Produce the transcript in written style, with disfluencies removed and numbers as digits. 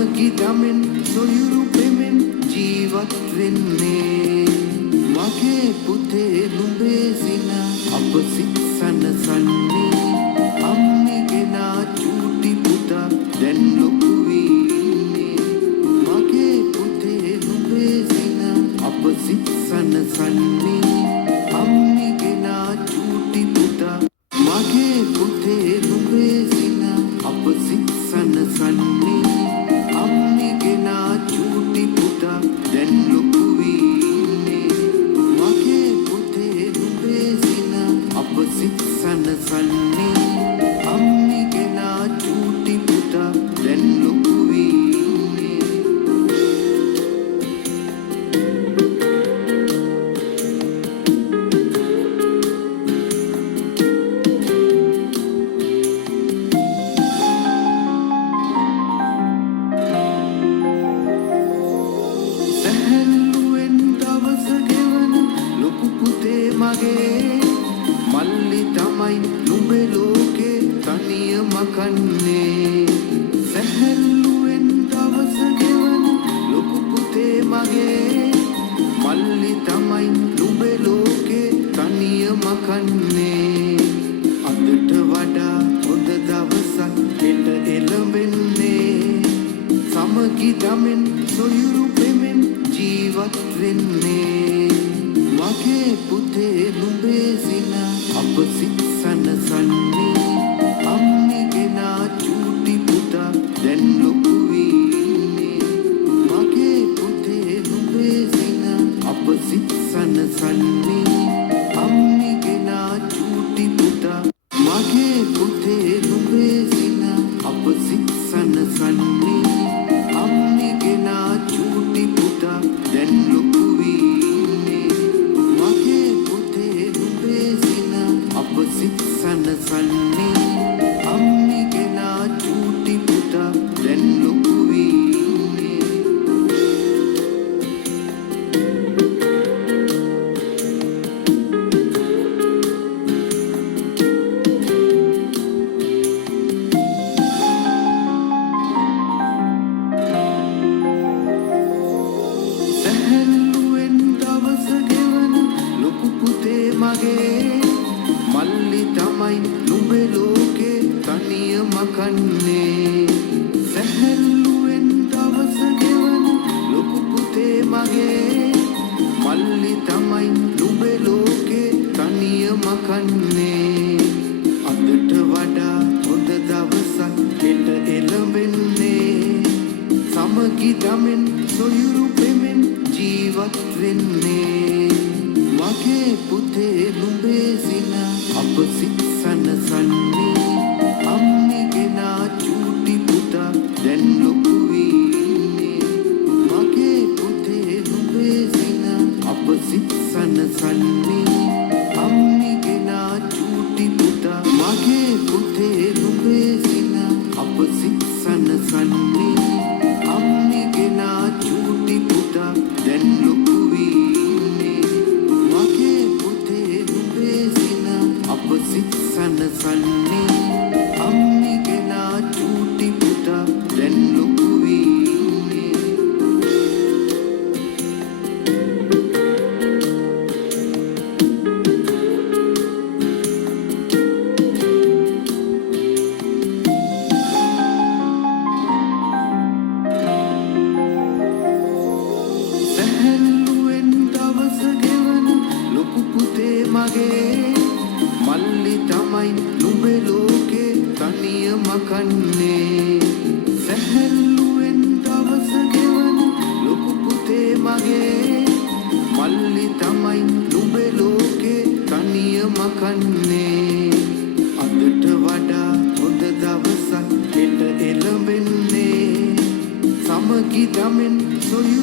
සමගි දමෙන් සොයුරු පෙමෙන් ජීවත් වෙන්නේ මගේ පුතේ නුඹේ සින අප සිත් සනසන්නේ අම්මේ ගෙනා චූටි පුතා දැන් ලොකු වී ඉන්නේ මගේ පුතේ නුඹේ සින අප සිත් සනසන්නේ අම්මේ ගෙනා චූටි පුතා මගේ පුතේ නුඹේ සින අප සිත් සනසන්නේ අම්මේ ගෙනා චූටි පුතා දැන් ලොකු වී ඉන්නේ මගේ පුතේ නුඹේ සින අප සිත් සනසන්නේ අම්මේ ගෙනා චූටි පුතා දැන් ලොකු වී ඉන්නේ සැහැල්ලුවෙන් දවස ගෙවන ලොකු පුතේ මගේ මල්ලි තමයි නුඹේ ලෝකේ තනියම කන්නේ සැහැල්ලුවෙන් දවස ගෙවන ලොකු පුතේ මගේ මල්ලි තමයි නුඹේ ලෝකේ තනියම කන්නේ අදට වඩා හොඳ දවසක් හෙට එළඹෙන්නේ සමගි දමෙන් සොයුරු පෙමෙන් ජීවත් වෙන්නේ මගේ පුතේ නුඹේ සින අප සිත් සනසන්නේ අම්මේ ගෙනා චූටි පුතා දැන් ලොකු වී ඉන්නේ මගේ පුතේ නුඹේ සින අප සිත් සනසන්නේ අම්මේ ගෙනා චූටි පුතා මගේ පුතේ නුඹේ සින අප සිත් සනසන්නේ අම්මේ ගෙනා චූටි පුතා දැන් ලොකු වී ඉන්නේ මගේ පුතේ නුඹේ සින අප සිත් සනසන්නේ අම්මේ ගෙනා චූටි පුතා දැන් ලොකු වී ඉන්නේ සැහැල්ලුවෙන් දවස ගෙවන ලොකු පුතේ මගේ මල්ලි තමයි නුඹේ ලෝකේ තනියම කන්නේ සැහැල්ලුවෙන් දවස ගෙවන ලොකු පුතේ මගේ මල්ලි තමයි නුඹේ ලෝකේ තනියම කන්නේ අදට වඩා හොඳ දවසක් හෙට එළඹෙන්නේ සමගි දමෙන් සොයුරු පෙමෙන් ජීවත් වෙන්නේ මගේ පුතේ නුඹේ සින අප සිත් සනසන්නේ අම්මේ ගෙනා චූටි පුතා දැන් ලොකු වී ඉන්නේ මගේ පුතේ නුඹේ සින අප සිත් සනසන්නේ අම්මේ ගෙනා චූටි පුතා මගේ පුතේ නුඹේ සින අප සිත් සනසන්නේ අම්මේ ගෙනා චූටි පුතා දැන් ලොකු වී ඉන්නේ මගේ පුතේ නුඹේ සින අප සිත් සනසන්නේ අම්මේ ගෙනා චූටි පුතා දැන් ලොකු වී ඉන්නේ සැහැල්ලුවෙන් දවස ගෙවන ලොකු පුතේ මගේ මල්ලි තමයි නුඹේ ලෝකේ තනියම කන්නේ සැහැල්ලුවෙන් දවස ගෙවන ලොකු පුතේ මගේ මල්ලි තමයි නුඹේ ලෝකේ තනියම කන්නේ අදට වඩා හොඳ දවසක් හෙට එළඹෙන්නේ සමගි දමෙන් සොයුරු